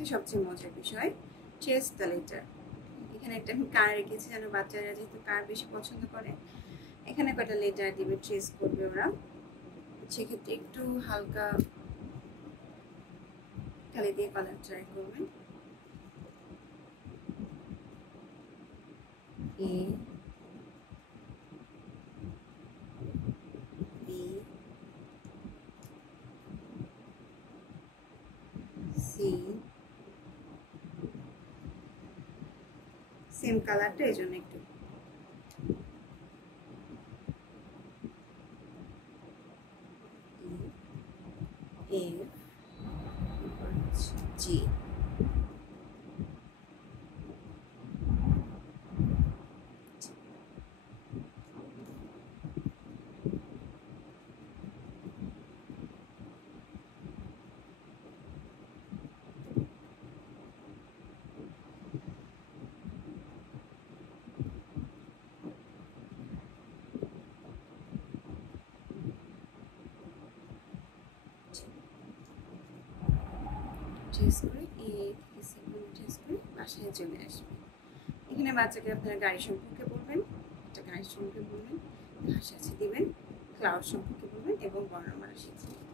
ক্ষেত্রে সবচেয়ে মজার বিষয় ট্রেস দ্য লেটার। এখানে একটা আমি কার রেখেছি যেন বাচ্চারা যেহেতু কার বেশি পছন্দ করে। এখানে কয়টা লেটার দিবে, ট্রেস করবে ওরা। সেক্ষেত্রে একটু হালকা কালি দিয়ে কালার ট্রাই করবেন। এ বি সি, সেম কালারটা এই জন্য একটু এফ জি। ট্রেস করে ট্রেস করে বাসায় চলে আসবে। এখানে বাচ্চাকে আপনারা গাড়ি সম্পর্কে বলবেন, একটা গাড়ি সম্পর্কে বলবেন, ঘাস আছে দিবেন, ক্লাউড সম্পর্কে বলবেন এবং বর্ণমালা শিখবেন।